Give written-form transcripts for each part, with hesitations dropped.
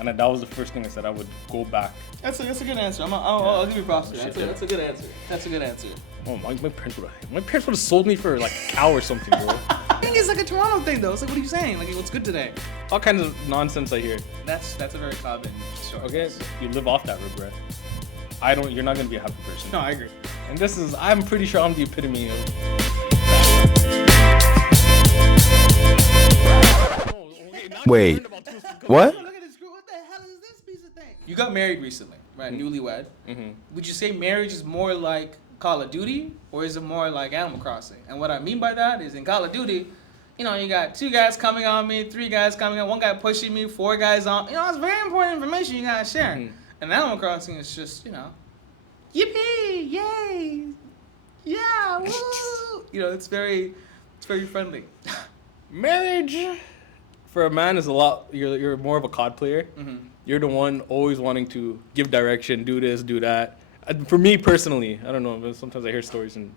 And that was the first thing I said. I would go back. That's a good answer. I'll give you props for that. That's a good answer. That's a good answer. Oh, my parents would have sold me for like a cow or something, bro. I think it's like a Toronto thing though. It's like, what are you saying? Like, what's good today? All kinds of nonsense I hear. That's a very common story. Okay, you live off that regret. You're not gonna be a happy person. No, I agree. And I'm pretty sure I'm the epitome of. Wait, what? Look at this girl. What the hell is this piece of thing? You got married recently, right? Newlywed. Mm-hmm. Would you say marriage is more like Call of Duty, or is it more like Animal Crossing? And what I mean by that is in Call of Duty, you know, you got 2 guys coming on me, 3 guys coming on, 1 guy pushing me, 4 guys on. You know, it's very important information you gotta share. Mm-hmm. And Animal Crossing is just, you know, yippee, yay, yeah, woo. You know, it's very friendly. Marriage for a man is a lot. You're more of a COD player. Mm-hmm. You're the one always wanting to give direction, do this, do that. For me personally, I don't know, but sometimes I hear stories and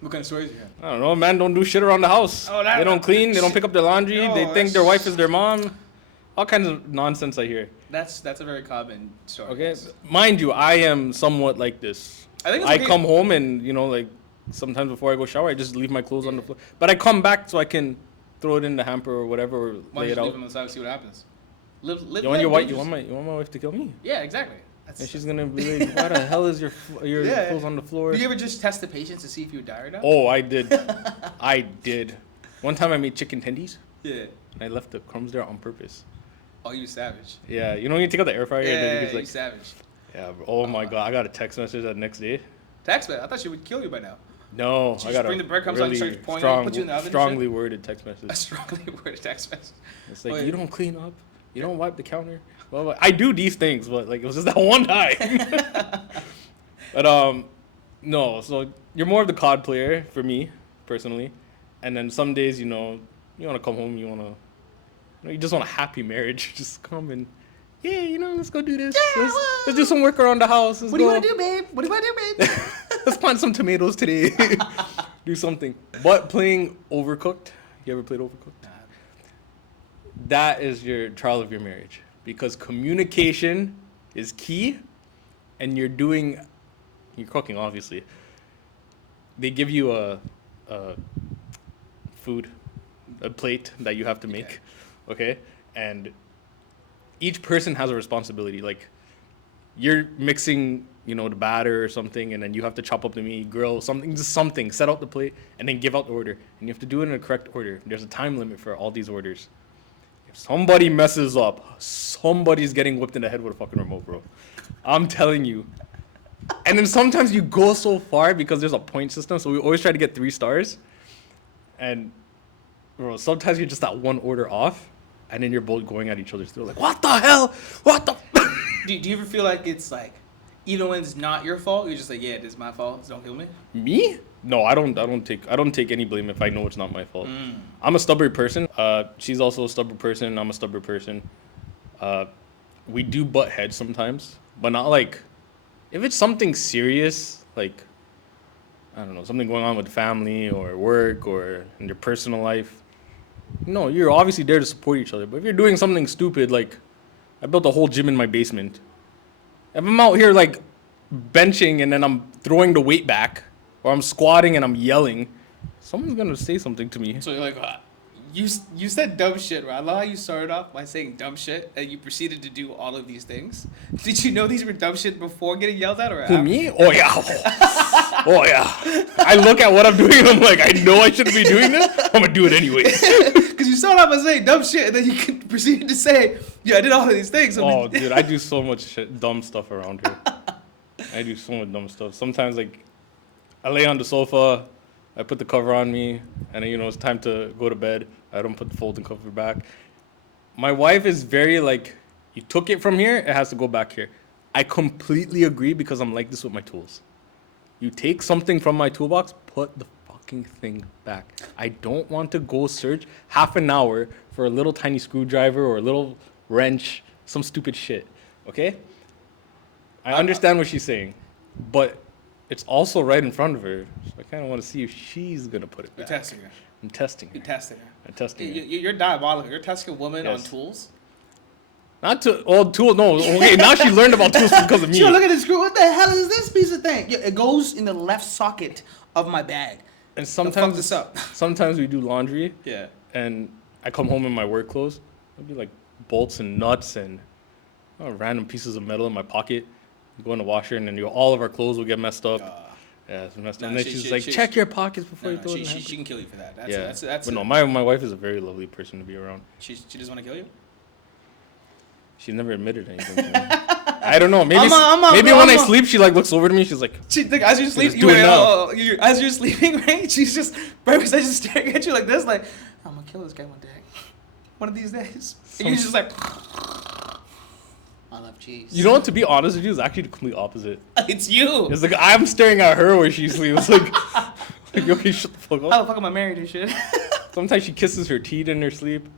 What kind of stories you have? I don't know, man don't do shit around the house. They don't clean, they don't pick up their laundry, they think their wife is their mom. All kinds of nonsense I hear. That's a very common story. Okay, mind you, I am somewhat like this. I come home and, you know, like sometimes before I go shower, I just leave my clothes on the floor. But I come back so I can throw it in the hamper or whatever, or Why lay it don't you out. leave them on the side and see what happens? Live You want your wife? You want my wife to kill me? Yeah, exactly. And she's gonna be like, "Why the hell is your clothes on the floor?" Do you ever just test the patience to see if you would die or not? Oh, I did. I did. One time I made chicken tendies. Yeah. And I left the crumbs there on purpose. Oh, you savage. Yeah, you know when you take out the air fryer, and then you just you savage. Yeah. Bro. Oh my god, I got a text message that next day. Text message? I thought she would kill you by now. No, She I just got bring the breadcrumbs out and start pouring it, put you in the oven and strongly shit? worded text message. A strongly worded text message. It's like, you don't clean up, you don't wipe the counter. Well, I do these things, but like it was just that one time. But no. So you're more of the COD player for me personally, and then some days, you know, you want to come home, you just want a happy marriage. Just come and yeah, you know, let's go do this. Yeah, let's do some work around the house. What do you want to do, babe? What do you want to do, babe? Let's plant some tomatoes today. Do something. But playing Overcooked, you ever played Overcooked? That is your trial of your marriage. Because communication is key, and you're cooking, obviously. They give you a plate that you have to make, okay? And each person has a responsibility. Like, you're mixing, you know, the batter or something, and then you have to chop up the meat, grill something, set out the plate, and then give out the order. And you have to do it in the correct order. There's a time limit for all these orders. If somebody messes up, somebody's getting whipped in the head with a fucking remote, bro. I'm telling you. And then sometimes you go so far because there's a point system, so we always try to get 3 stars. And, bro, sometimes you're just that one order off, and then you're both going at each other's throat like, what the hell? What the... Do you ever feel like it's like, even when it's not your fault, you're just like, yeah, this is my fault, so don't kill me? Me? No, I don't take any blame if I know it's not my fault. I'm a stubborn person. She's also a stubborn person. I'm a stubborn person. We do butt heads sometimes, but not like, if it's something serious, like, I don't know, something going on with family or work or in your personal life. No, you're obviously there to support each other. But if you're doing something stupid, like, I built a whole gym in my basement. If I'm out here like benching and then I'm throwing the weight back, or I'm squatting and I'm yelling, someone's gonna say something to me. So you're like, you said dumb shit, right? I love how you started off by saying dumb shit, and you proceeded to do all of these things. Did you know these were dumb shit before getting yelled at, or after? Who, me? Oh yeah. Oh yeah. I look at what I'm doing and I'm like, I know I shouldn't be doing this. I'm gonna do it anyway. Because you started off by saying dumb shit, and then you proceeded to say, yeah, I did all of these things. Oh, dude, I do so much dumb stuff around here. I do so much dumb stuff. Sometimes, like, I lay on the sofa, I put the cover on me, and then, you know, it's time to go to bed. I don't put the folding cover back. My wife is very, like, you took it from here, it has to go back here. I completely agree because I'm like this with my tools. You take something from my toolbox, put the fucking thing back. I don't want to go search half an hour for a little tiny screwdriver or a little wrench, some stupid shit, okay? I understand what she's saying, but it's also right in front of her. So I kind of want to see if she's going to put it back. You're testing her. I'm testing her. You're testing her. I'm testing her. You're diabolical. You're testing a woman on tools. Not to all tool. No, okay. Now she learned about tools because of me. Yo, look at this screw. What the hell is this piece of thing? Yo, it goes in the left socket of my bag. And Fuck this up. sometimes we do laundry. Yeah. And I come home in my work clothes. There'll be like bolts and nuts and random pieces of metal in my pocket. You go in the washer and then all of our clothes will get messed up. Yeah, it's messed up. And then she's like, check your pockets before you throw it in the hamper. She can kill you for that. But no, my wife is a very lovely person to be around. She doesn't want to kill you? She's never admitted anything to me. I don't know. Maybe when I sleep, she like looks over to me. She's like, as you're sleeping, as you're sleeping, right? She's just right beside you, staring at you like this, like, I'm gonna kill this guy one day, one of these days. And you're just like, I love cheese. You know what? To be honest with you, it's actually the complete opposite. It's you. It's like I'm staring at her where she sleeps. Like, okay, shut the fuck up. How the fuck am I married and shit? Sometimes she kisses her teeth in her sleep.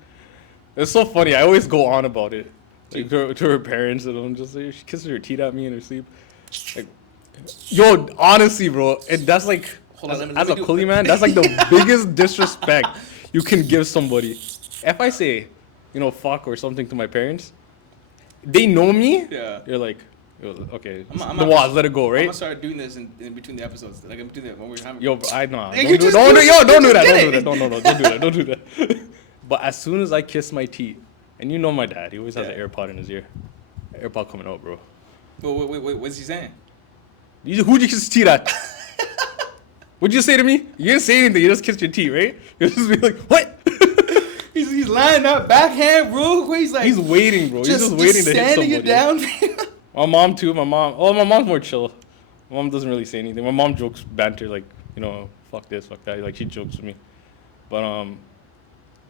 It's so funny. I always go on about it. Like to her parents, and I'm just like, she kisses her teeth at me in her sleep. Like, yo, honestly, bro, and that's like, as a coolie man, that's like the biggest disrespect you can give somebody. If I say, fuck or something to my parents, they know me. Yeah. You're like, okay, let it go, right? I'm gonna start doing this in between the episodes. Like I'm doing that when we're having. Yo, I know. Don't do that. Don't do that. But as soon as I kiss my teeth. And you know my dad. He always has an AirPod in his ear. AirPod coming out, bro. Wait, what's he saying? Who'd you kiss his teeth at? What'd you say to me? You didn't say anything. You just kissed your teeth, right? You just be like, what? he's lying up, backhand, bro. He's like... He's waiting, bro. He's just waiting to hit somebody. Standing it down. My mom, too. My mom's more chill. My mom doesn't really say anything. My mom jokes, banter, like, fuck this, fuck that. Like, she jokes with me. But,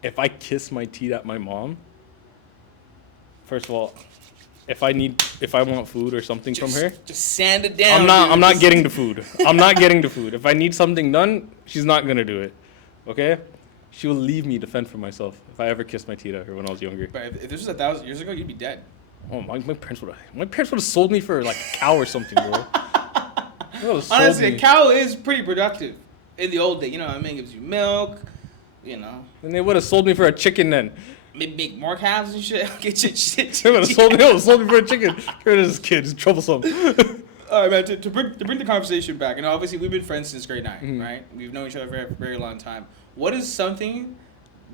if I kiss my teeth at my mom... First of all, if I want food or something from her, just sand it down. I'm not getting the food. I'm not getting the food. If I need something done, she's not gonna do it. Okay? She will leave me to fend for myself if I ever kissed my teeth at her when I was younger. But if this was 1,000 years ago, you'd be dead. Oh, my parents would have sold me for like a cow or something, bro. Honestly, a cow is pretty productive in the old day. You know what I mean? It gives you milk. And they would have sold me for a chicken then. Maybe make more calves and shit. Get your shit. They would have sold me for a chicken. Here it is, kid. It's troublesome. All right, man. To bring the conversation back, obviously we've been friends since grade 9, right? We've known each other for a very long time. What is something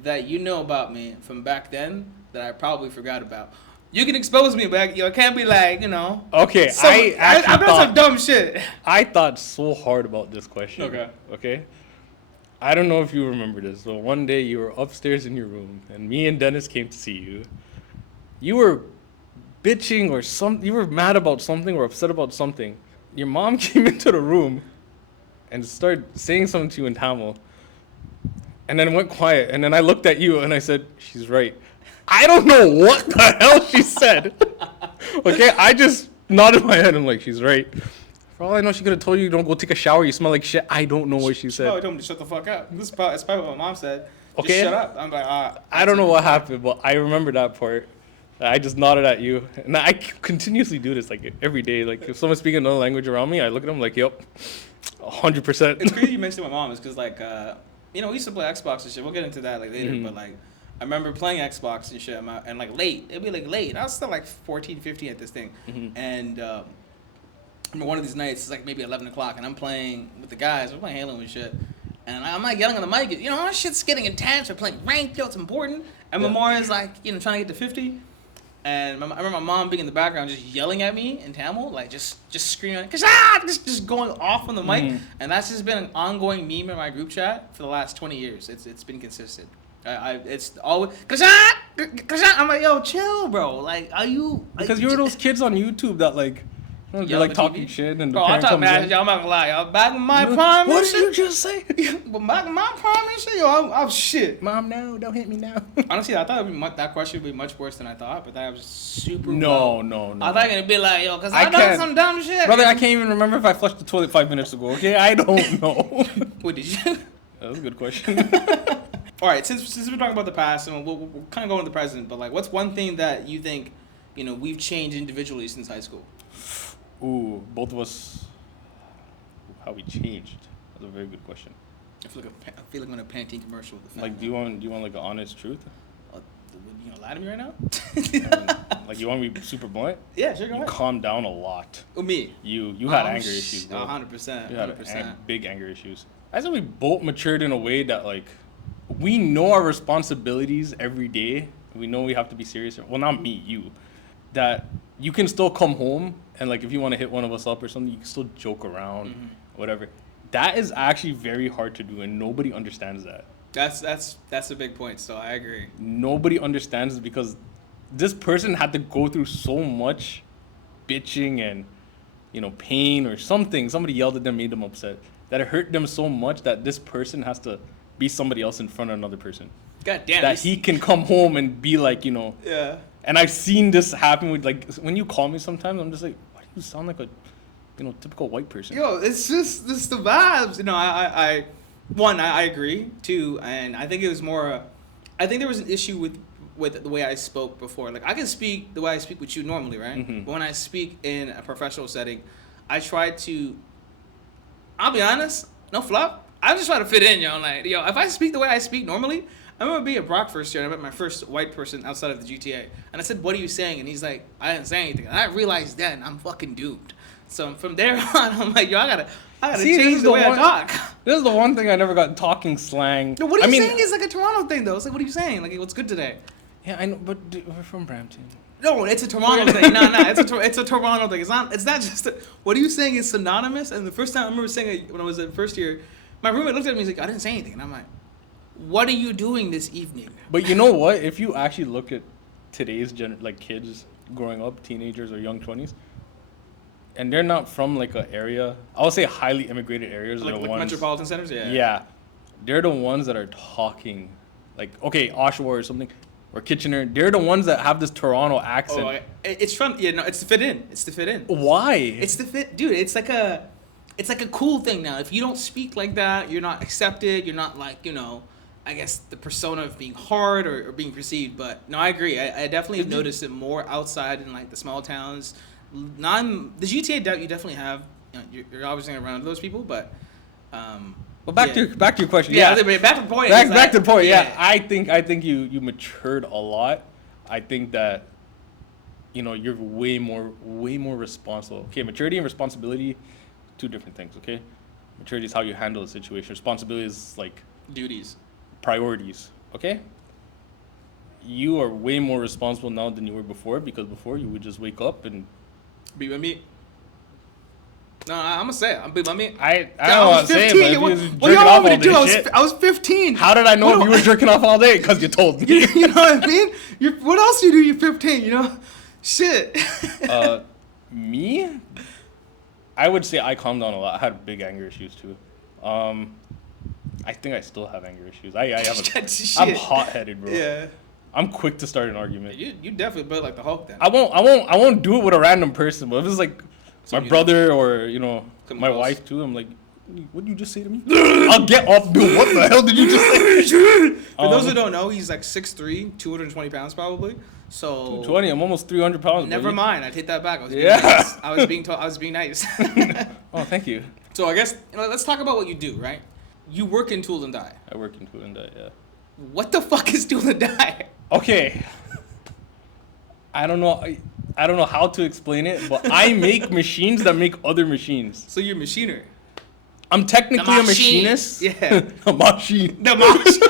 that you know about me from back then that I probably forgot about? You can expose me, but I can't be like, Okay, I've done some dumb shit. I thought so hard about this question. Okay. I don't know if you remember this, but one day you were upstairs in your room, and me and Dennis came to see you. You were bitching or you were mad about something or upset about something. Your mom came into the room and started saying something to you in Tamil, and then went quiet. And then I looked at you and I said, "She's right." I don't know what the hell she said. Okay, I just nodded my head and like, "She's right." For all I know, she could have told you, "Don't go take a shower. You smell like shit." I don't know what she said. She probably told me to shut the fuck up. This is probably what my mom said. Just okay. Shut up. I'm like, I don't know what happened, but I remember that part. I just nodded at you, and I continuously do this like every day. Like if someone's speaking another language around me, I look at them like, "Yep, 100%." It's crazy you mentioned my mom, is because like, we used to play Xbox and shit. We'll get into that like later, but like, I remember playing Xbox and shit, and like late. It'd be like late. I was still like 14, 15 at this thing, and. I remember one of these nights, it's like maybe 11 o'clock, and I'm playing with the guys. We're playing Halo and shit. And I'm like yelling on the mic. My shit's getting intense. We're playing ranked. It's important. And Memoria's like, trying to get to 50. And I remember my mom being in the background just yelling at me in Tamil, like just screaming, just going off on the mic. And that's just been an ongoing meme in my group chat for the last 20 years. It's been consistent. It's always, I'm like, yo, chill, bro. Like, are you... Because you're those kids on YouTube that like... You're like talking shit and the parent comes in. Y'all, I'm not gonna lie, y'all. Back in my prime, what did you just say? But back in my prime and shit, I'm shit. Mom, no, don't hit me now. Honestly, I thought that question would be much worse than I thought, but that was super. No. I thought it'd be like, yo, because I done some dumb shit. Brother, I can't even remember if I flushed the toilet 5 minutes ago. Okay, I don't know. What did you? That was a good question. All right, since we're talking about the past, and we'll kind of go into the present, but like, what's one thing that you think, we've changed individually since high school? Ooh, both of us. How we changed? That's a very good question. I feel like I'm in a Pantene commercial with the like, do you want like an honest truth? You lie to me right now? Like, you want me to be super blunt? Yeah, sure, go You ahead. calm down a lot. Oh, me? You had anger issues, bro. 100%. You had 100%. big anger issues. I said we both matured in a way that, like, we know our responsibilities every day. We know we have to be serious. Well, not me, you. That you can still come home and, like, if you want to hit one of us up or something, you can still joke around, whatever. That is actually very hard to do, and nobody understands that. That's a big point. So I agree. Nobody understands it because this person had to go through so much bitching and, pain or something. Somebody yelled at them, made them upset. That it hurt them so much that this person has to be somebody else in front of another person. God damn. That he can come home and be like, Yeah. And I've seen this happen with, like, when you call me sometimes, I'm just like, why do you sound like a, typical white person? Yo, it's just the vibes. I agree. Two, and I think it was more. I think there was an issue with the way I spoke before. Like, I can speak the way I speak with you normally, right? Mm-hmm. But when I speak in a professional setting, I try to. I'll be honest, no flop. I just try to fit in, Like, if I speak the way I speak normally, I remember being at Brock first year, and I met my first white person outside of the GTA. And I said, "What are you saying?" And he's like, "I didn't say anything." And I realized then I'm fucking doomed. So from there on, I'm like, I gotta change the way I talk. This is the one thing I never got, talking slang. No, what are you saying is like a Toronto thing, though. It's like, what are you saying? Like, what's good today? Yeah, I know, but we're from Brampton. No, it's a Toronto thing. No, it's a Toronto thing. It's not just. What are you saying is synonymous? And the first time I remember saying it when I was in first year, my roommate looked at me and he's like, "I didn't say anything," and I'm like, "What are you doing this evening?" But you know what? If you actually look at today's kids growing up, teenagers or young 20s, and they're not from like an area, I would say highly immigrated areas. Like ones, metropolitan centers, yeah. Yeah, they're the ones that are talking, like, okay, Oshawa or something, or Kitchener. They're the ones that have this Toronto accent. Oh, it's from it's to fit in. It's to fit in. Why? It's to fit, dude. It's like a cool thing now. If you don't speak like that, you're not accepted. You're not like I guess the persona of being hard or being perceived. But no, I agree. I definitely have noticed it more outside in like the small towns. The GTA you definitely have. You're obviously around those people, but. Well, back to your question. Yeah, back to the point. Back to the point. Yeah, I think you matured a lot. I think that you're way more responsible. Okay, maturity and responsibility, two different things. Okay, maturity is how you handle a situation. Responsibility is like duties, priorities. Okay. You are way more responsible now than you were before, because before you would just wake up and be with me. No, I'm gonna say it. I'm be with me. I don't know what I'm saying, but what do you want me to do? I was 15. How did I know if you were jerking off all day? Because you told me. You know what I mean? What else do you do? You're 15. Shit. Me? I would say I calmed down a lot. I had big anger issues too. I think I still have anger issues. I'm hot-headed, bro. Yeah. I'm quick to start an argument. You definitely built like the Hulk then. I won't do it with a random person, but if it's like my brother or my wife too, I'm like, what did you just say to me? I'll get off, dude. What the hell did you just say? For those who don't know, he's like 6'3", 220 pounds probably. So 220. I'm almost 300 pounds. Never mind. I take that back. I was being nice. Oh, thank you. So I guess let's talk about what you do, right? You work in Tool and Die. I work in Tool and Die, yeah. What the fuck is Tool and Die? Okay. I don't know how to explain it, but I make machines that make other machines. So you're a machiner. I'm technically a machinist. Yeah. A machine. The machine.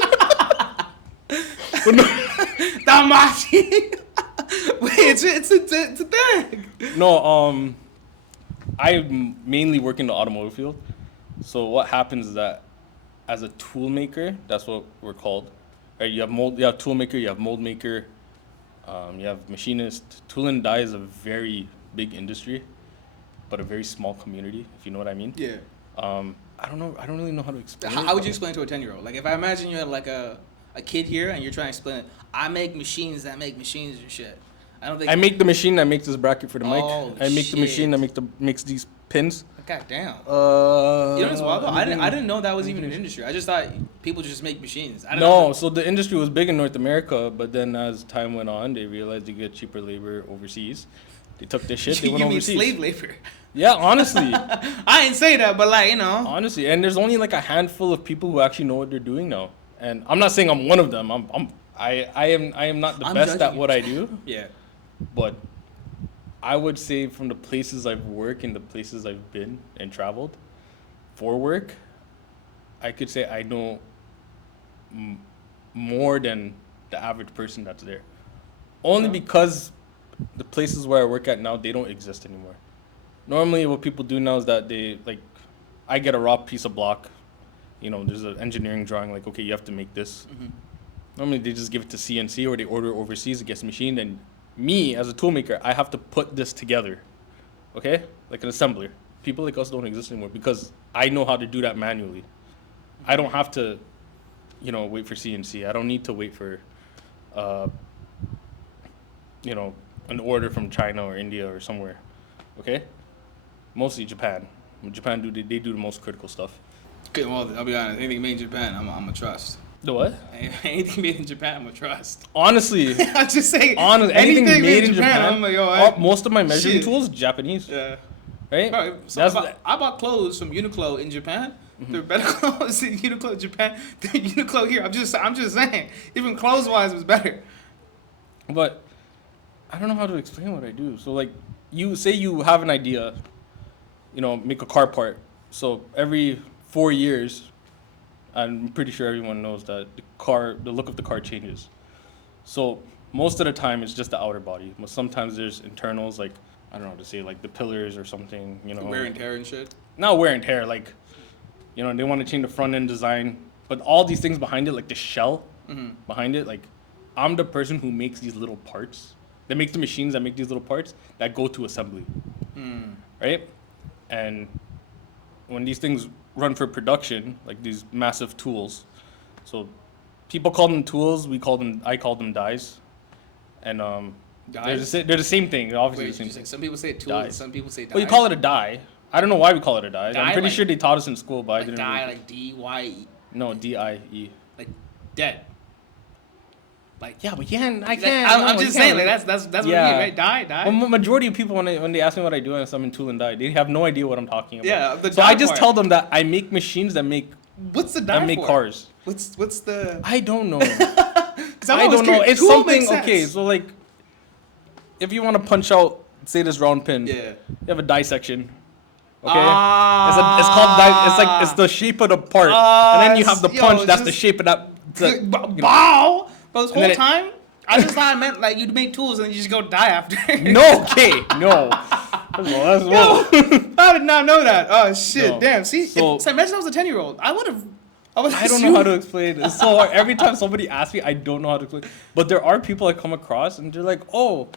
The machine. Wait, it's a thing. No, I mainly work in the automotive field. So what happens is that as a tool maker, that's what we're called. Right? You have tool maker, you have mold maker, you have machinist. Tool and die is a very big industry, but a very small community, if you know what I mean. Yeah. I don't really know how to explain it. How would you explain to a 10-year-old? Like, if I imagine you had like a kid here and you're trying to explain it, I make machines that make machines and shit. I make the machine that makes this bracket for the mic. Oh, I make the machine that makes these pins. God damn. You know what's wild though? I didn't know that was even an industry. I just thought people just make machines. So the industry was big in North America, but then as time went on, they realized you get cheaper labor overseas. They took their shit. They went overseas. You mean slave labor? Yeah, honestly. I didn't say that, but honestly, and there's only like a handful of people who actually know what they're doing now. And I'm not saying I'm one of them. I am not the best at what I do. Yeah. but I would say from the places I've worked and the places I've been and traveled for work, I could say I know more than the average person that's there. Only because the places where I work at now, they don't exist anymore. Normally, what people do now is that they, like, I get a raw piece of block. You know, there's an engineering drawing, like, okay, you have to make this. Normally, they just give it to CNC or they order it overseas, it gets machined, and me, as a toolmaker, I have to put this together, okay? Like an assembler. People like us don't exist anymore because I know how to do that manually. I don't have to, you know, wait for CNC. I don't need to wait for, you know, an order from China or India or somewhere, okay? Mostly Japan. Japan, they do the most critical stuff. Okay, well, I'll be honest. Anything made in Japan, I'm a trust. The what? Anything made in Japan, I'm a trust. Honestly. I'm just saying. Anything made in Japan, I'm like, yo, most of my measuring tools, Japanese. Yeah. Right? Bro, so I bought clothes from Uniqlo in Japan. They're better clothes in Uniqlo in Japan than Uniqlo here. I'm just saying. Even clothes-wise, it was better. But I don't know how to explain what I do. So, like, you say you have an idea, you know, make a car part. So every 4 years, I'm pretty sure everyone knows that the look of the car changes. So most of the time, it's just the outer body. But sometimes there's internals, like, I don't know how to say, like the pillars or something, you know. Wear and tear and shit? Not wear and tear, like, you know, they want to change the front end design. But all these things behind it, like the shell behind it, like, I'm the person who makes these little parts. That makes the machines that make these little parts that go to assembly. Right? And when these things run for production, like these massive tools, so people call them tools, I call them dies. And they're the same thing. Obviously, the same thing. Some people say tools, dies. some people say dies. Well, you call it a die. I don't know why we call it a die. I'm pretty like, sure they taught us in school, but like I didn't. die, like D-Y-E. No, D-I-E. Like dead. Like yeah, but yeah, I like, can't. I'm just saying, like that's what yeah. I mean, right? Die. Well, majority of people when they ask me what I do, I'm in tool and die. They have no idea what I'm talking about. Yeah, so I just tell them that I make machines that make. What's the die that make for? Cars. What's the? I don't know. I don't know. It's something. Okay, okay, so like, if you want to punch out, say this round pin. Yeah. You have a dissection. Okay. It's called it's the shape of the part, and then you have the punch. That's the shape of that. Wow. But this whole time, I just thought I meant like you'd make tools and you just go die after. No, okay, no. Yo, I did not know that. Oh shit, No. damn. See, So imagine I was a 10-year-old. I would have. I don't know how to explain it. It's so hard. Every time somebody asks me, I don't know how to explain. But there are people I come across and they're like, "Oh,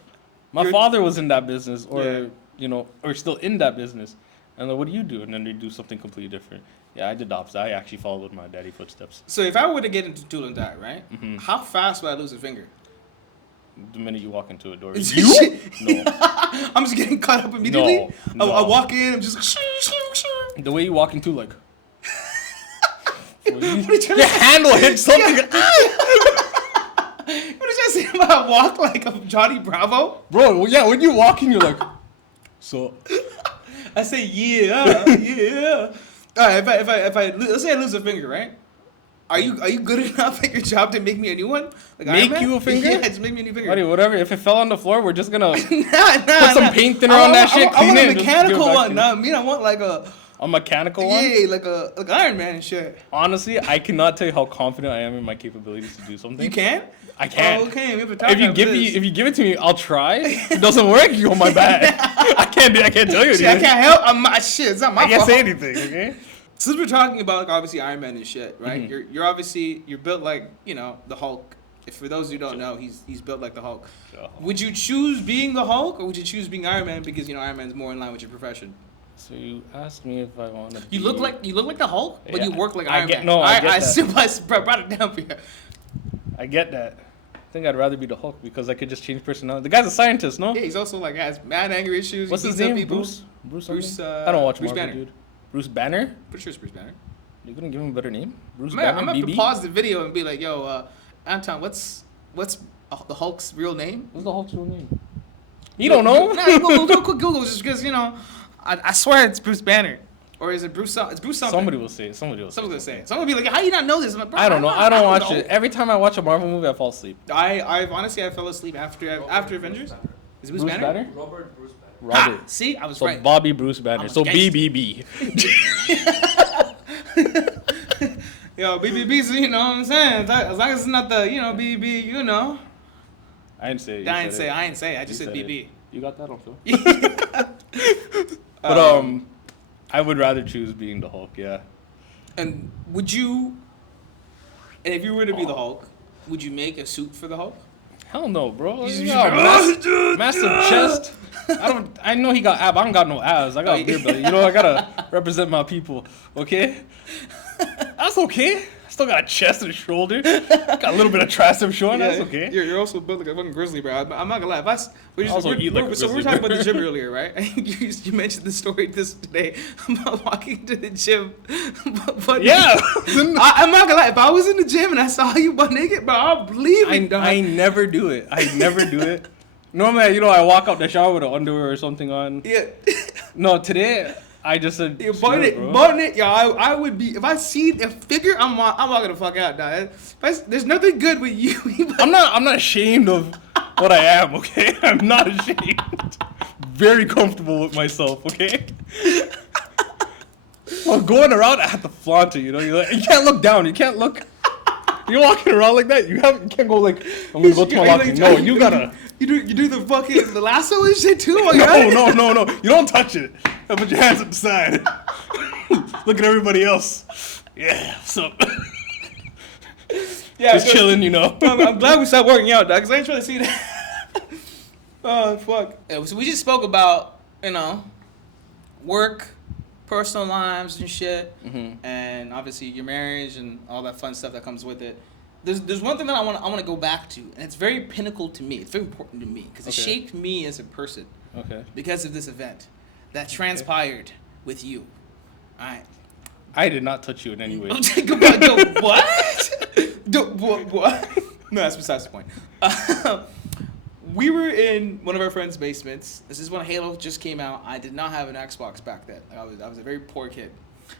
my father was in that business, or you know, or still in that business." And like, what do you do? And then they do something completely different. Yeah, I did the opposite. I actually followed my daddy's footsteps. So if I were to get into tool and die, right? How fast would I lose a finger? The minute you walk into a door. You? No. I'm just getting caught up immediately. No. I walk in, I'm just. The way you walk into like. What did you your handle hit something. What did you say about walk like a Johnny Bravo? Bro, well, yeah, when you walk in, you're like, so. I say yeah. All right, if I let's say I lose a finger, right? Are you good enough at your job to make me a new one? Like make you a finger? Yeah, just make me a new finger. Buddy, whatever. If it fell on the floor, we're just gonna put nah, some paint thinner on that shit. I want clean a it, mechanical one. Nah, I want like a mechanical one. Yeah, like Iron Man and shit. Honestly, I cannot tell you how confident I am in my capabilities to do something. You can? I can. Oh, okay, we have to talk if you give it to me, I'll try. If it doesn't work, you on my back. I can't tell you anything. I can't help. It's not my fault. I can't say anything. Okay. Since we're talking about like obviously Iron Man and shit, right? You're obviously built like the Hulk. If for those who don't know, he's built like the Hulk. Would you choose being the Hulk or would you choose being Iron Man because Iron Man's more in line with your profession? So you asked me if I want to. You look like the Hulk, but you work like Iron Man. No, I get that. I brought it down for you. I get that. I think I'd rather be the Hulk because I could just change personality. The guy's a scientist, no? Yeah, he's also like has mad anger issues. What's his name? Bruce. I don't watch Marvel, Banner. dude. Bruce Banner? Pretty sure it's Bruce Banner. You couldn't give him a better name? Bruce Man, Banner. I'm gonna have BB? to pause the video and be like, "Yo, Anton, what's the Hulk's real name?" What's the Hulk's real name? You don't know? Nah, Google just because I swear it's Bruce Banner. Or is it Bruce? It's Bruce something. Somebody will say it. Someone will say it. Someone will be like, "How you not know this?" I'm like, I don't know. I don't watch it. Every time I watch a Marvel movie, I fall asleep. I honestly fell asleep after Avengers. Is it Bruce Banner? Robert Bruce Banner. Ha! Robert. See, I was So right. Bobby Bruce Banner. I'm a So gangster. BBB. Yo, BBB's, you know what I'm saying? As long as it's not the, BB, you know. I didn't say it. I ain't say. I just said BB. It. You got that on film. But I would rather choose being the Hulk. Yeah. And would you? And if you were to be the Hulk, would you make a suit for the Hulk? Hell no, bro. You Massive chest. I know he got abs. I don't got no abs. I got a beard belly. I gotta represent my people. Okay. That's okay. I still got a chest and a shoulder. Got a little bit of tricep showing. That's okay. You're also built like a fucking grizzly bear. I'm not gonna lie. We were eat like a so we grizzly were talking about bear. the gym earlier, right? You mentioned the story today about walking to the gym. But Yeah. I'm not gonna lie. If I was in the gym and I saw you butt naked, bro, I'll believe it. dog. I never do it. Normally, I walk out the shower with an underwear or something on. Yeah. No, today I just said. You're screw it, bro. button it, yo. I would be if I see a figure, I'm walking the fuck out, dog. There's nothing good with you. I'm not ashamed of what I am. Okay, I'm not ashamed. Very comfortable with myself. Okay. Well, going around, I have to flaunt it. You can't look down. You can't look. You're walking around like that. You can't go like I'm gonna go to my locker. No, you gotta. You do the lasso and shit too. No. You don't touch it. Put your hands at the side. Look at everybody else. Yeah, what's up? Yeah, just chilling, I'm glad we stopped working out, dog, because I ain't trying to see that. Oh, fuck. Yeah, so we just spoke about, work, personal lives and shit, and obviously your marriage and all that fun stuff that comes with it. There's one thing that I want to go back to, and it's very pinnacle to me. It's very important to me because it shaped me as a person. Okay. Because of this event that transpired with you. All right. I did not touch you in any way. What? No, that's besides the point. We were in one of our friends' basements. This is when Halo just came out. I did not have an Xbox back then. I was a very poor kid.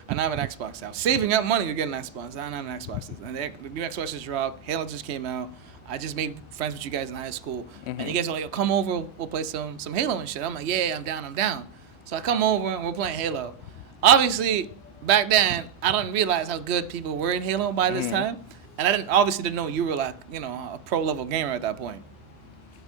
I don't have an Xbox now. Saving up money to get an Xbox. I don't have an Xbox. And the new Xbox just dropped. Halo just came out. I just made friends with you guys in high school. And you guys were like, yo, come over. We'll play some Halo and shit. I'm like, yeah, I'm down. So I come over and we're playing Halo. Obviously, back then, I didn't realize how good people were in Halo by this time. And I didn't know you were like, a pro-level gamer at that point.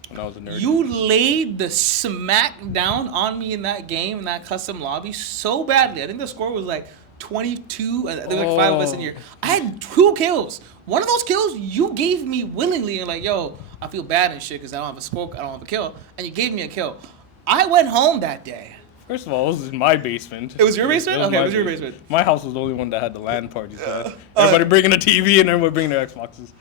When I was a nerd. You laid the smack down on me in that game, in that custom lobby, so badly. I think the score was like 22. There were like 5 of us in here. I had 2 kills. One of those kills you gave me willingly. And like, yo, I feel bad and shit because I don't have a score. I don't have a kill. And you gave me a kill. I went home that day. First of all, it was in my basement. It was your basement? Okay, it was your basement. My house was the only one that had the LAN parties. Everybody bringing a TV and everybody bringing their Xboxes.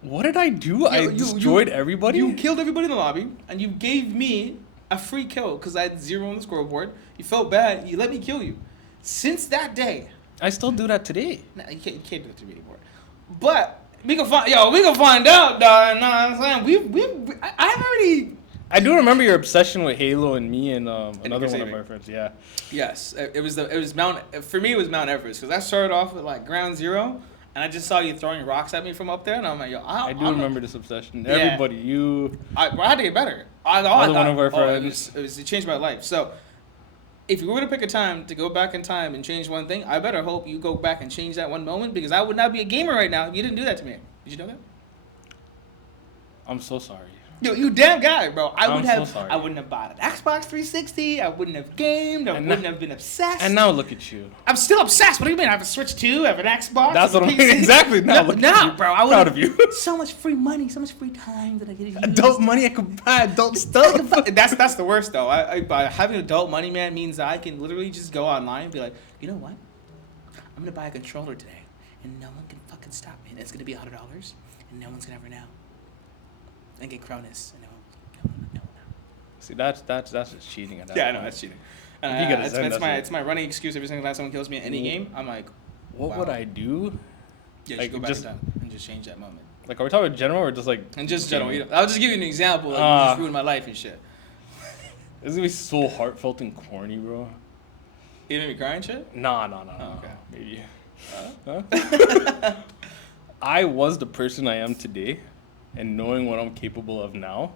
What did I do? I destroyed everybody? You killed everybody in the lobby, and you gave me a free kill because I had 0 on the scoreboard. You felt bad. You let me kill you. Since that day... I still do that today. Nah, you can't do it to me anymore. But we can find out, dog. You know what I'm saying? I've already... I do remember your obsession with Halo and me and another one of our friends. Yeah. Yes, it was Mount. For me, it was Mount Everest because I started off with like ground zero, and I just saw you throwing rocks at me from up there, and I'm like, yo, I do remember this obsession. Yeah. Everybody, you. I had to get better. Another one of our friends. It changed my life. So, if you were to pick a time to go back in time and change one thing, I better hope you go back and change that one moment because I would not be a gamer right now if you didn't do that to me. Did you know that? I'm so sorry. Yo, you damn guy, bro. I wouldn't have bought an Xbox 360. I wouldn't have gamed. I wouldn't have been obsessed. And now look at you. I'm still obsessed. What do you mean? I have a Switch 2. I have an Xbox. That's what I mean. Exactly. Now look at you. Bro. I proud of you. So much free money. So much free time that I could use. Adult money. I could buy adult stuff. That's the worst though. By having adult money, man, means that I can literally just go online and be like, you know what? I'm gonna buy a controller today, and no one can fucking stop me. And it's gonna be $100, and no one's gonna ever know. And get Cronus. No. See, that's just cheating at that Yeah, I know, point. that's cheating. It's my running excuse every single time someone kills me at any game. I'm like, what would I do? Yeah, just go back in time and just change that moment. Like, are we talking general or just like? And just general. I'll just give you an example. Like, you just ruined my life and shit. It's gonna be so heartfelt and corny, bro. You made me cry and shit? Nah. Oh, okay. Maybe. Huh? I was the person I am today, and knowing what I'm capable of now,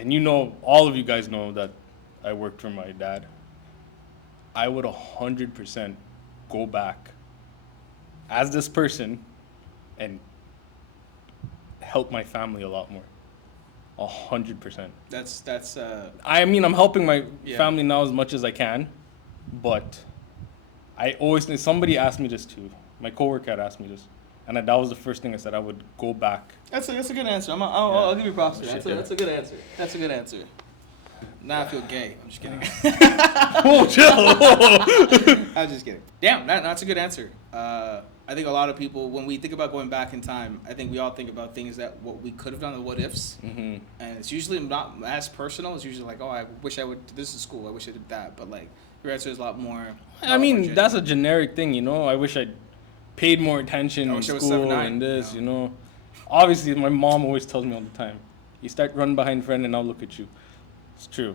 and you know, all of you guys know that I worked for my dad, I would 100% go back as this person and help my family a lot more. 100%. That's I mean, I'm helping my Yeah. family now as much as I can, but I always think somebody asked me this too. My coworker had asked me this, and that was the first thing I said. I would go back. That's a good answer. I'll give you props for that. Shit, That's a good answer. That's a good answer. Now I feel gay. I'm just kidding. Oh, chill. I'm just kidding. Damn, that's a good answer. I think a lot of people, when we think about going back in time, I think we all think about things that what we could have done, the what ifs, Mm-hmm. and it's usually not as personal. It's usually like, oh, I wish I would. This is school. I wish I did that. But like your answer is a lot more. I mean, that's a generic thing, you know. I wish I paid more attention I in wish I was school 7'9", and this, you you know. Obviously, my mom always tells me all the time, you start running behind friend and I'll look at you. It's true.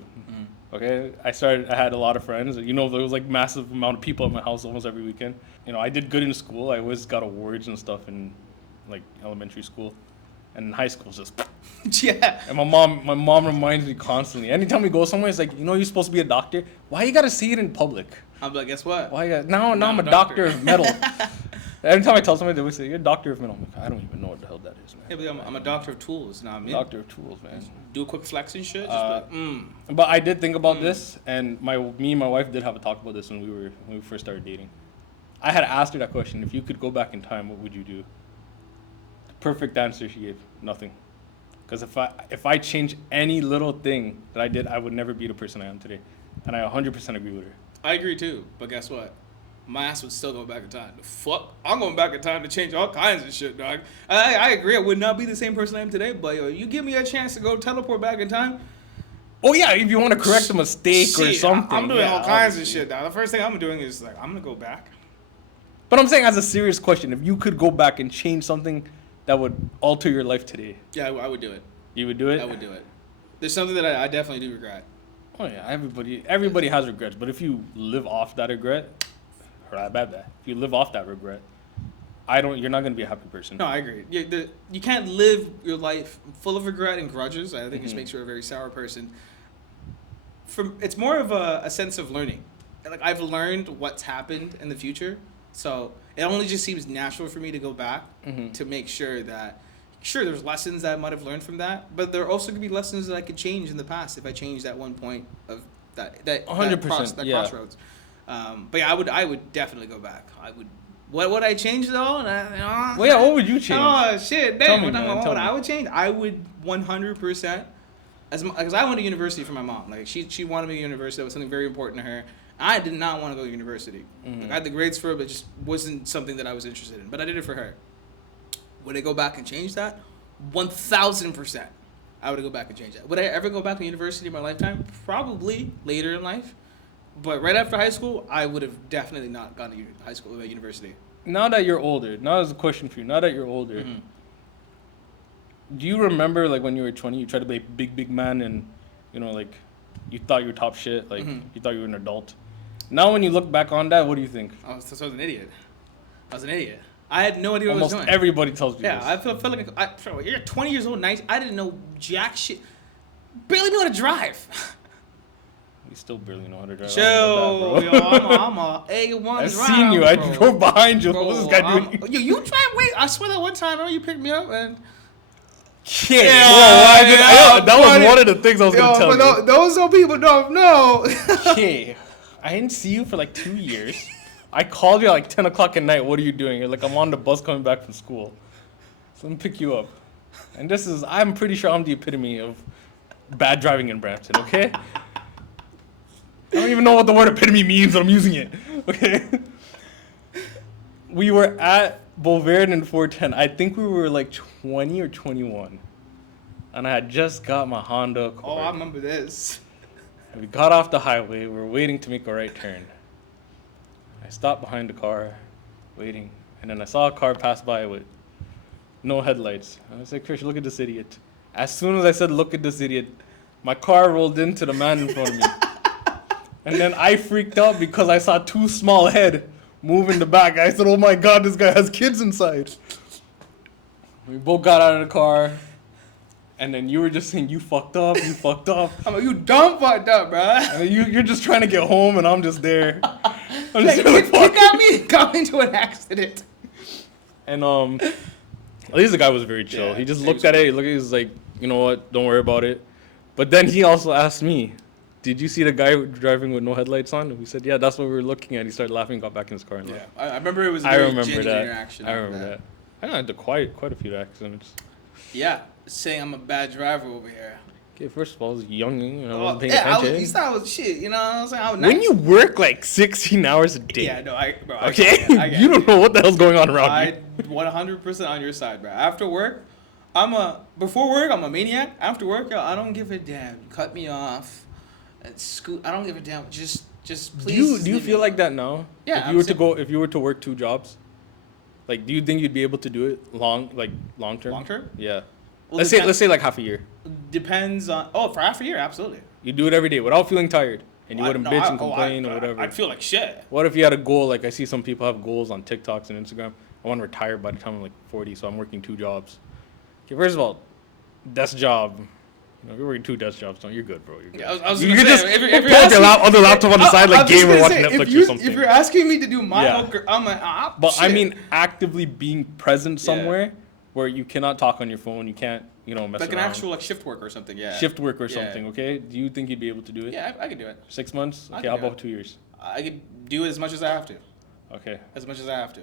Okay, I had a lot of friends. You know, there was like massive amount of people at my house almost every weekend. You know, I did good in school. I always got awards and stuff in like elementary school, and in high school it's just. Yeah. And my mom reminds me constantly. Anytime we go somewhere, it's like, you know, you're supposed to be a doctor. Why you gotta say it in public? I'm like, guess what? Why? Now I'm a doctor of metal. Every time I tell somebody, they would say, "You're a doctor of metal." I'm like, I don't even know what the hell that is, man. Yeah, but I'm a doctor of tools. Now I'm Doctor of tools, man. do a quick flex and shit. Just But I did think about this, and me and my wife did have a talk about this when we first started dating. I had asked her that question: if you could go back in time, what would you do? The perfect answer she gave: nothing. Because if I change any little thing that I did, I would never be the person I am today, and I 100% agree with her. I agree too, but guess what? My ass would still go back in time. The fuck? I'm going back in time to change all kinds of shit, dog. I agree. I would not be the same person I am today, but yo, you give me a chance to go teleport back in time. Oh yeah, if you want to correct a mistake or Shit, something. I'm doing yeah, all kinds of obviously. shit, dog. The first thing I'm doing is like, I'm gonna go back. But I'm saying as a serious question, if you could go back and change something that would alter your life today, Yeah, I would do it. you would do it? I would do it. There's something that I definitely do regret. Oh yeah, everybody has regrets, but if you live off that regret, if you live off that regret, you're not gonna be a happy person. No, I agree. You can't live your life full of regret and grudges. I think it just makes you a very sour person. It's more of a sense of learning. Like I've learned what's happened in the future, so it only just seems natural for me to go back to make sure that. Sure, there's lessons that I might have learned from that, but there also could be lessons that I could change in the past if I changed that one point of that 100%, yeah. crossroads. But yeah, I would definitely go back. I would. What would I change though? Well, yeah, what would you change? Oh shit! Tell Damn, me, we're talking man, about tell what me. I would change. I would 100%. Because I went to university for my mom. Like she wanted me to university. That was something very important to her. I did not want to go to university. Like, I had the grades for it, but it just wasn't something that I was interested in. But I did it for her. Would I go back and change that? 1,000%. I would go back and change that. Would I ever go back to university in my lifetime? Probably later in life. But right after high school, I would have definitely not gone to high school or university. Now that you're older, now there's a question for you. Now that you're older, do you remember like when you were 20, you tried to be a big man, and you know like you thought you were top shit, like you thought you were an adult. Now when you look back on that, what do you think? I was an idiot. I had no idea what I was Almost doing. everybody tells you Yeah, this. I feel like you're 20 years old, nice. I didn't know jack shit. Barely knew how to drive. We still barely know how to drive. Chill, I don't know about that, bro. yo. I'm a A1 I've driver, seen you. I bro. drove behind you. Bro, What's this guy doing? You drive. Wait, I swear that one time, remember you picked me up and. Yeah, Yeah, that was one of the things I was gonna tell but you. those some people don't know. Okay, I didn't see you for like 2 years. I called you at like 10 o'clock at night. What are you doing? You're like, I'm on the bus coming back from school. So let me pick you up. And I'm pretty sure I'm the epitome of bad driving in Brampton, okay? I don't even know what the word epitome means, but I'm using it, okay? We were at Boulevard in 410. I think we were like 20 or 21. And I had just got my Honda Accord. Oh, I remember this. And we got off the highway. We were waiting to make a right turn. I stopped behind the car, waiting. And then I saw a car pass by with no headlights. I said, Chris, look at this idiot. As soon as I said, look at this idiot, my car rolled into the man in front of me. And then I freaked out because I saw two small head move in the back. I said, oh my God, this guy has kids inside. We both got out of the car. And then you were just saying, you fucked up, you fucked up. I'm like, you dumb fucked up, bro. And then you're just trying to get home, and I'm just there. I'm Like, just like, fuck. he got me into an accident. And at least the guy was very chill. Yeah, he just he looked was at it. He was like, you know what? Don't worry about it. But then he also asked me, did you see the guy driving with no headlights on? And we said, yeah, that's what we were looking at. He started laughing, got back in his car, and Yeah, left. I remember it was a I very remember genuine that. interaction. I remember that. I had to quite a few accidents. Yeah, saying I'm a bad driver over here. Okay, first of all, I was young and I Oh, wasn't paying yeah, attention. you thought I was shit, you know what I'm saying? I was When nice. you work like 16 hours a day, Yeah, no, I okay, get it. you don't know what the hell's going on around I you. 100% on your side, bro. After work, before work, I'm a maniac. After work, yo, I don't give a damn. Cut me off. I don't give a damn. Just please. Do you feel like that now? Yeah, If you were to work 2 jobs, like, do you think you'd be able to do it long term? Long term? Yeah. Well, Let's say like half a year. Depends on. Oh, for half a year, absolutely. You do it every day without feeling tired, and you Well, wouldn't no, bitch and complain or whatever. I'd feel like shit. What if you had a goal? Like, I see some people have goals on TikToks and Instagram. I want to retire by the time I'm like 40, so I'm working 2 jobs. Okay, first of all, desk job. You know, if you're working 2 desk jobs, you're good, bro. You're good. Yeah, I was you gonna can say, just if you're pull up your asking- other laptop on the side, like I'm just game or gonna watch say, Netflix or something. If you're asking me to do my Yeah. whole career, I'm like, But I shit. mean, actively being present somewhere where you cannot talk on your phone, you can't, mess like an around. actual like shift work or something. Yeah. Shift work or Yeah. something. Okay, do you think you'd be able to do it? Yeah, I could do it. 6 months. I Okay, can how do about it. 2 years? I could do it as much as I have to. Okay, As much as I have to.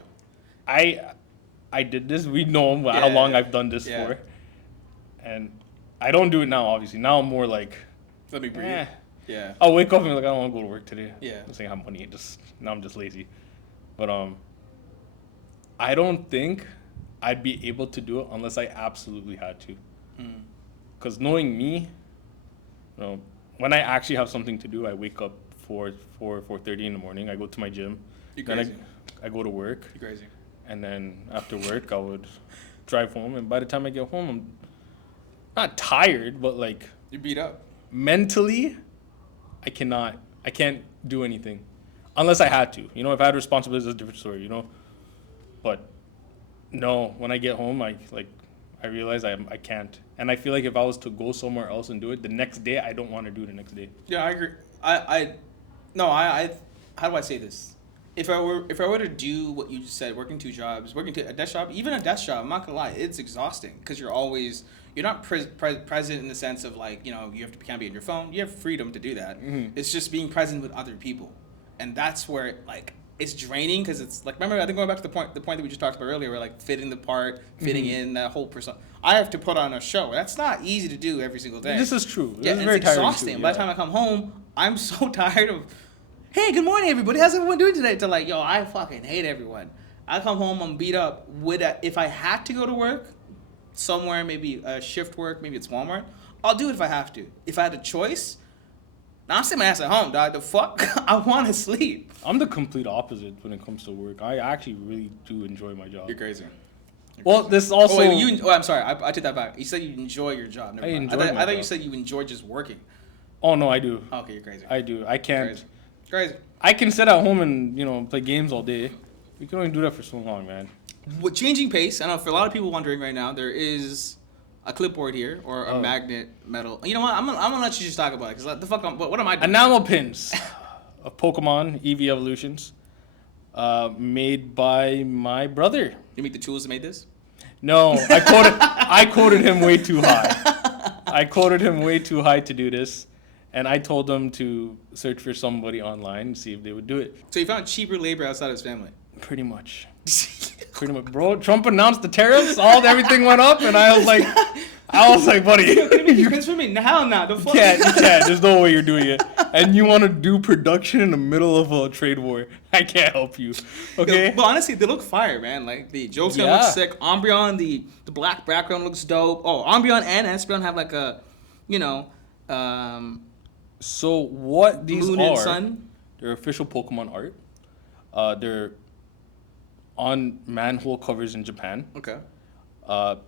I did this. We know how Yeah. long I've done this Yeah. for, and I don't do it now. Obviously, now I'm more like, Let me breathe. eh. Yeah. I'll wake up and be like, I don't want to go to work today. Yeah. I'm saying I have money. Now I'm just lazy. But I don't think I'd be able to do it unless I absolutely had to. Because knowing me, when I actually have something to do, I wake up 4:30 in the morning. I go to my gym. You're Then crazy. I go to work. You're crazy. And then after work, I would drive home. And by the time I get home, I'm not tired, but like You're beat up. mentally, I can't do anything unless I had to. If I had responsibilities, it's a different story, But no, when I get home, I realize I can't. And I feel like if I was to go somewhere else and do it the next day, I don't want to do it the next day. Yeah, I agree. How do I say this? If I were to do what you just said, working 2 jobs, working a desk job, even a desk job, I'm not gonna lie, it's exhausting because you're not present in the sense of like, you can't be on your phone. You have freedom to do that. Mm-hmm. It's just being present with other people, and that's where it's draining because it's like, remember, I think going back to the point that we just talked about earlier, where like fitting the part, fitting in that whole person. I have to put on a show. That's not easy to do every single day. This is true. Yeah, This is and very it's tiring exhausting. too, By yeah. the time I come home, I'm so tired of, hey, good morning, everybody. How's everyone doing today? To like, yo, I fucking hate everyone. I come home, I'm beat up. If I had to go to work somewhere, maybe shift work, maybe it's Walmart, I'll do it if I have to. If I had a choice, now I'm sitting my ass at home, dog. The fuck? I want to sleep. I'm the complete opposite when it comes to work. I actually really do enjoy my job. You're crazy. Well, this also... I'm sorry. I take that back. You said you enjoy your job. Never mind. enjoy my I thought you job. said you enjoy just working. Oh, no, I do. Okay, you're crazy. I do. I can't... Crazy. I can sit at home and, play games all day. You can only do that for so long, man. With changing pace, I know for a lot of people wondering right now, there is a clipboard here or a magnet metal. You know what? I'm gonna let you just talk about it because the fuck, what am I doing? Enamel pins of Pokemon EV Evolutions, made by my brother. You make the tools that made this? No, I quoted him way too high. I quoted him way too high to do this, and I told him to search for somebody online and see if they would do it. So you found cheaper labor outside his family. Pretty much. Pretty much, bro. Trump announced the tariffs, everything went up, and I was like, buddy, You can for me? Hell no. The fuck? you can't. There's no way you're doing it. And you want to do production in the middle of a trade war? I can't help you. Okay. But honestly, they look fire, man. Like the jokes gonna look sick. Umbreon, the black background looks dope. Oh, Umbreon and Espeon have like a, So what these moon and are? sun. They're official Pokemon art. They're on manhole covers in Japan. Okay.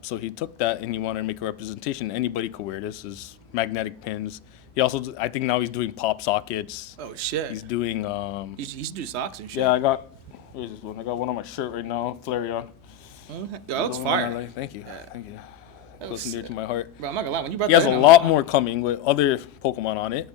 So he took that and he wanted to make a representation. Anybody could wear this. Is magnetic pins. He also, I think now he's doing pop sockets. Oh shit. He's doing. He used to do socks and shit. Yeah, where's this one? I got one on my shirt right now. Flareon. Okay. Yo, that looks fire. Thank you. Yeah. Thank you. close and dear to my heart. Bro, I'm not gonna lie. When you brought He has that a in, lot more coming with other Pokemon on it,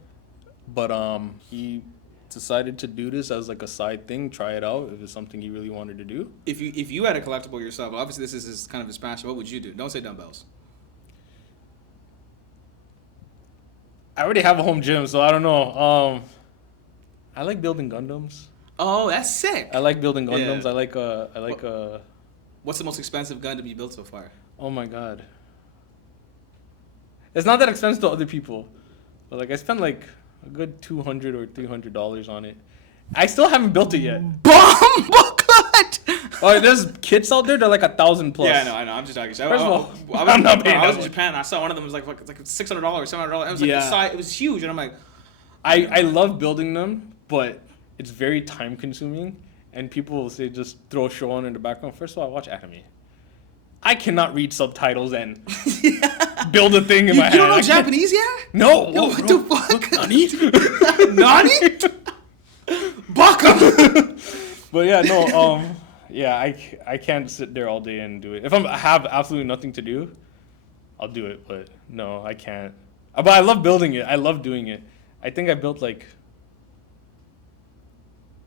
but he decided to do this as like a side thing, try it out if it's something he really wanted to do. If you had a collectible yourself, obviously this is kind of his passion. What would you do? Don't say dumbbells. I already have a home gym, so I don't know. I like building Gundams. Oh, that's sick. I like building Gundams. Yeah. What's the most expensive Gundam you built so far? Oh my god. It's not that expensive to other people, but like I spent like a good $200 or $300 on it. I still haven't built it yet. Bomb booklet. Oh, there's kits out there that are like 1,000 plus. Yeah, I know. I'm just talking shit. First of all, I'm not paying. I was that in much. Japan. I saw one of them was like $600, $700. It was like Yeah. the size. It was huge, and I'm like, I love building them, but it's very time consuming, and people will say just throw a show on in the background. First of all, I watch anime. I cannot read subtitles and build a thing in my head. You don't know Japanese yet? No. Yo, what the fuck? Nani? Baka. But yeah, no, yeah, I can't sit there all day and do it. If I have absolutely nothing to do, I'll do it. But no, I can't. But I love building it. I love doing it. I think I built like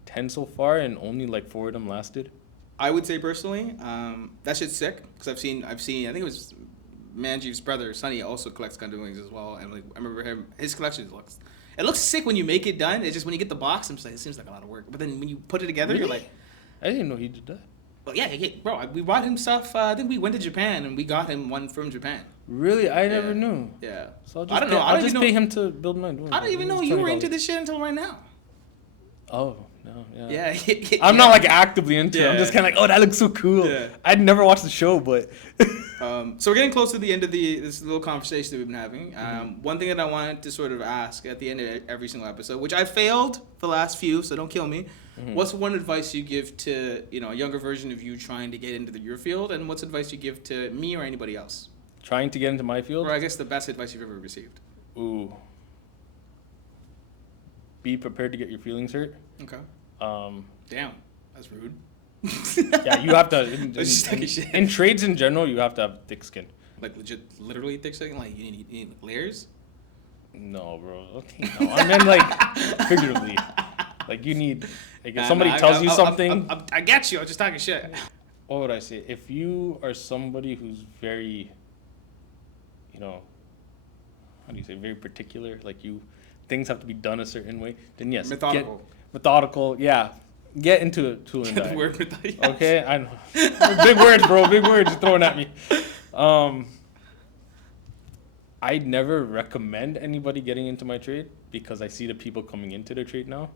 10 so far, and only like 4 of them lasted. I would say personally, that shit's sick because I've seen. I think it was Manjeev's brother Sonny also collects Gundam wings as well, and like I remember him. His collection looks sick when you make it done. It's just when you get the box, I'm just like, it seems like a lot of work. But then when you put it together, you're like, I didn't know he did that. well, yeah, bro. We bought him stuff. I think we went to Japan and we got him one from Japan. Really, I never knew. Yeah. So I'll just I don't know. I'll just pay him to build mine. I don't even know you were into this shit until right now. Oh no, yeah. Yeah. I'm not like actively into it. I'm Yeah. just kind of like, oh, that looks so cool. Yeah. I'd never watched the show, but So we're getting close to the end of this little conversation that we've been having. One thing that I wanted to sort of ask at the end of every single episode, which I failed the last few, so don't kill me. What's one advice you give to a younger version of you trying to get into your field, and what's advice you give to me or anybody else? trying to get into my field. Or I guess the best advice you've ever received. Ooh. Be prepared to get your feelings hurt. Okay. Um, Damn, that's rude. yeah, you have to. Just talking shit. In trades in general, you have to have thick skin. Like legit, literally thick skin. Like you need layers. No, bro. Okay, no. I meant like figuratively. Like you need. Like if somebody tells you something. I get you. I'm just talking shit. What would I say? If you are somebody who's very, how do you say, very particular, like things have to be done a certain way, then yes. Methodical, yeah. Get into it, tool and die. The word methodical. Yes. Okay, I know. Big words, bro. Big words you're throwing at me. I'd never recommend anybody getting into my trade because I see the people coming into their trade now.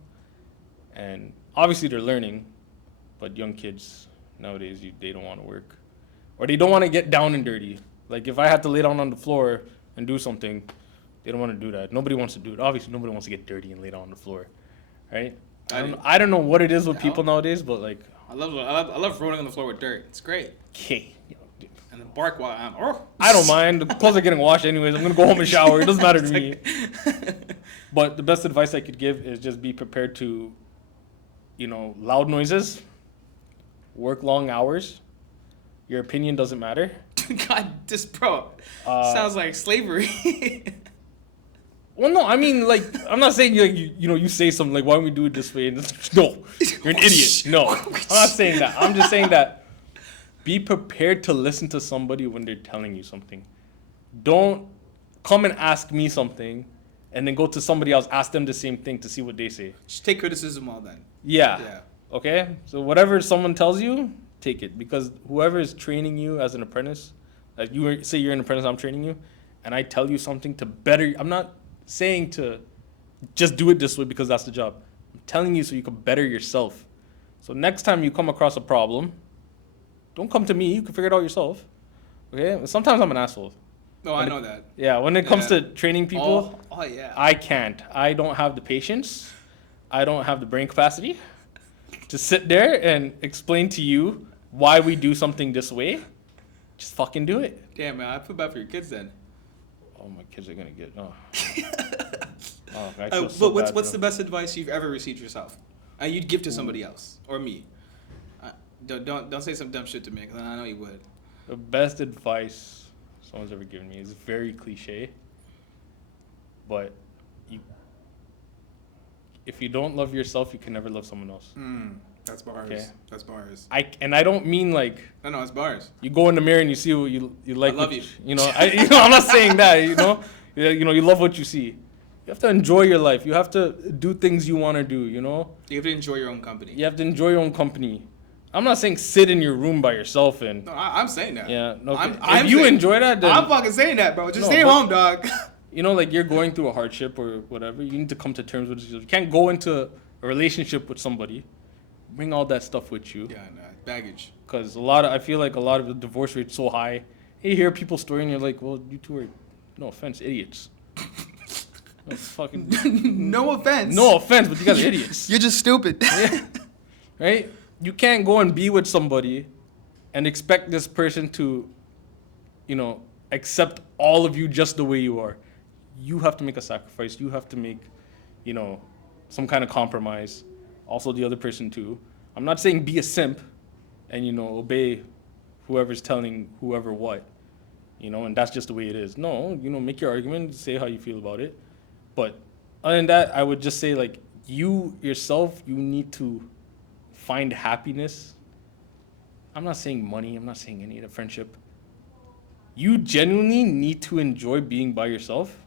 And obviously they're learning, but young kids nowadays, they don't want to work. Or they don't want to get down and dirty. Like if I had to lay down on the floor and do something, they don't want to do that. Nobody wants to do it. Obviously nobody wants to get dirty and lay down on the floor, right? I don't know what it is with people nowadays, but like... I love rolling on the floor with dirt. It's great. Okay. And then bark while I'm... I don't mind. The clothes are getting washed anyways. I'm going to go home and shower. It doesn't matter to me. But the best advice I could give is just be prepared to, loud noises, work long hours. Your opinion doesn't matter. God, this bro sounds like slavery. Well, no, I mean, like, I'm not saying you say something like, why don't we do it this way? And no, you're an idiot. No, I'm not saying that. I'm just saying that be prepared to listen to somebody when they're telling you something. Don't come and ask me something and then go to somebody else, ask them the same thing to see what they say. Just take criticism all then. Yeah. Okay? So whatever someone tells you, take it. Because whoever is training you as an apprentice, like say you're an apprentice, I'm training you, and I tell you something to better, I'm not saying to just do it this way because that's the job. I'm telling you so you can better yourself. So next time you come across a problem, don't come to me. You can figure it out yourself. Okay? Sometimes I'm an asshole. No, I know that. Yeah, when it comes to training people, oh yeah. I can't. I don't have the patience. I don't have the brain capacity to sit there and explain to you why we do something this way. Just fucking do it. Damn, man, I feel bad for your kids then. Oh, my kids are gonna get. Oh. But what's the best advice you've ever received yourself, and you'd give to somebody else or me? Don't say some dumb shit to me, because I know you would. The best advice someone's ever given me. It's very cliche, but if you don't love yourself, you can never love someone else. That's bars. Okay. That's bars. I don't mean like No, it's bars. you go in the mirror and you see what you like. I love you. You know, I'm not saying that. You love what you see. You have to enjoy your life. You have to do things you want to do. You know. You have to enjoy your own company. You have to enjoy your own company. I'm not saying sit in your room by yourself and. No, I'm saying that. Yeah. No. I'm if you saying, enjoy that, then I'm fucking saying that, bro. Just No, stay but- home, dog. like you're going through a hardship or whatever. You need to come to terms with it. You can't go into a relationship with somebody, bring all that stuff with you. Yeah, nah, baggage. Because I feel like a lot of the divorce rate's so high. You hear people's story and you're like, well, you two are, no offense, idiots. No, fucking, No offense. no offense, but you guys are idiots. You're just stupid. Yeah. Right? You can't go and be with somebody and expect this person to, accept all of you just the way you are. You have to make a sacrifice. You have to make, some kind of compromise. Also the other person too. I'm not saying be a simp and, obey whoever's telling whoever what, and that's just the way it is. No, make your argument, say how you feel about it. But other than that, I would just say, like, you yourself, you need to find happiness. I'm not saying money. I'm not saying any of the friendship. You genuinely need to enjoy being by yourself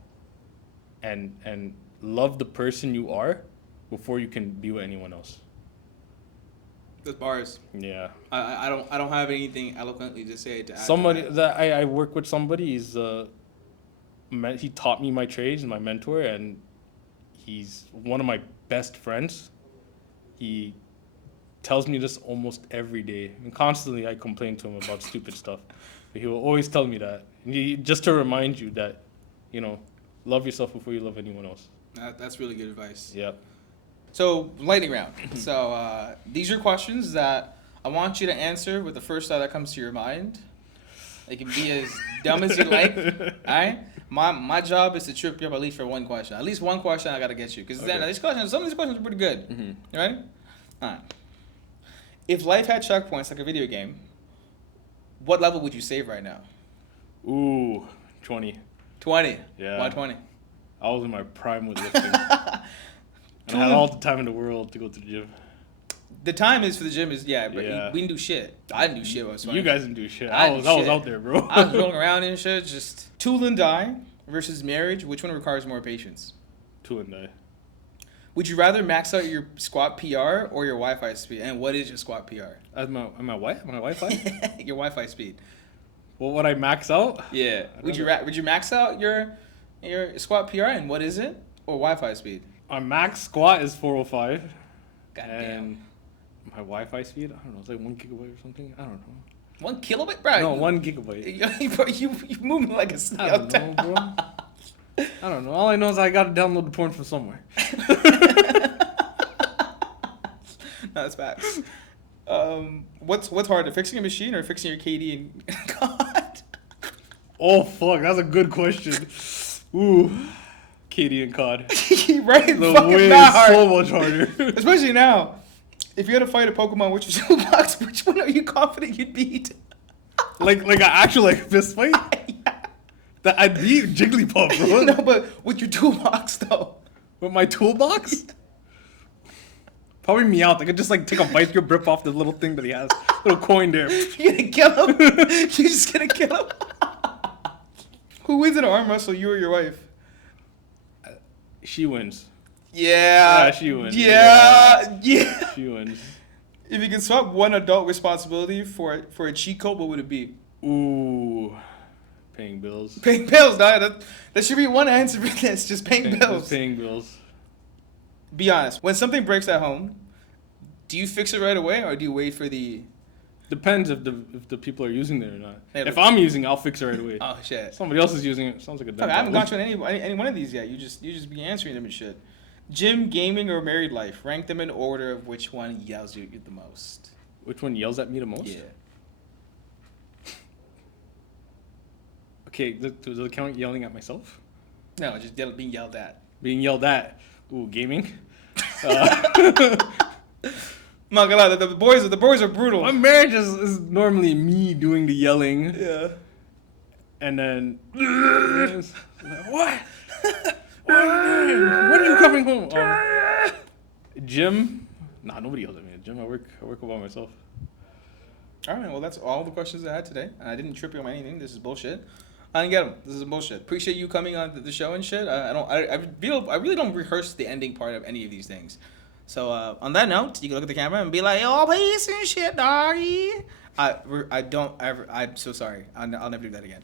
and love the person you are before you can be with anyone else. That's bars. Yeah. I don't have anything eloquently to say to add. Somebody to that I work with somebody, he taught me my trades, my mentor, and he's one of my best friends. He tells me this almost every day, and constantly I complain to him about stupid stuff, but he will always tell me that, and just to remind you that, love yourself before you love anyone else. That's really good advice. Yeah. So, lightning round. So, these are questions that I want you to answer with the first thought that comes to your mind. It can be as dumb as you like. All right? My job is to trip you up at least for one question. At least one question I got to get you. Because some of these questions are pretty good. Mm-hmm. You ready? All right. If life had checkpoints like a video game, what level would you save right now? Ooh, 20. 20. Yeah. Why 20? I was in my prime with lifting. And I had all the time in the world to go to the gym. The time is for the gym is, but Yeah. we didn't do shit. I didn't do shit. When I was 20. You guys didn't do shit. I I was out there, bro. I was rolling around and shit. Just tool and die versus marriage. Which one requires more patience? Tool and die. Would you rather max out your squat PR or your Wi-Fi speed? And what is your squat PR? Am I what? My Wi-Fi? Your Wi-Fi speed. Well, would I max out? Yeah. Would you max out your squat PR and what is it? Or Wi-Fi speed? My max squat is 405. Goddamn. And my Wi-Fi speed, I don't know, it's like 1 gigabyte or something. I don't know. 1 kilobit, bro? No, 1 gigabyte. Bro, you moving like a I snail. don't know, bro. I don't know. All I know is I gotta download the porn from somewhere. No, that's facts. What's harder, fixing a machine or fixing your KD and God? Oh fuck, that's a good question. Ooh, Katie and COD. Right? The Fucking way not is hard. so much harder. Especially now. If you had to fight a Pokemon with your toolbox, which one are you confident you'd beat? like an actual fist fight. Yeah. That I'd beat Jigglypuff, bro. No, but with your toolbox though. With my toolbox. Probably Meowth. I could just take a vice grip, rip off the little thing that he has, little coin there. You're gonna kill him. You're just gonna kill him. Who wins in an arm wrestle, you or your wife? She wins. Yeah. She wins. Yeah. She wins. If you could swap one adult responsibility for a cheat code, what would it be? Ooh, paying bills. Paying bills, dog. That should be one answer for this. Just paying bills. Just paying bills. Be honest. When something breaks at home, do you fix it right away or do you wait for the? Depends if the people are using it or not. Hey, if I'm using it, I'll fix it right away. Oh shit. Somebody else is using it. Sounds like a dumb I haven't problem. gone through any one of these yet. You just be answering them and shit. Gym, gaming, or married life? Rank them in order of which one yells you the most. Which one yells at me the most? Yeah. Okay, does it count yelling at myself? No, just being yelled at. Being yelled at. Ooh, gaming. I'm not gonna lie, the boys are brutal. My marriage is normally me doing the yelling. Yeah. And then, what? When are you coming home? Gym? Nah, nobody yells at me at gym. I work all by myself. All right, well, that's all the questions I had today. I didn't trip you on anything. This is bullshit. I didn't get them. This is bullshit. Appreciate you coming on the show and shit. I really don't rehearse the ending part of any of these things. So on that note, you can look at the camera and be like, "Oh, peace and shit, doggy." I'm so sorry. I'll never do that again.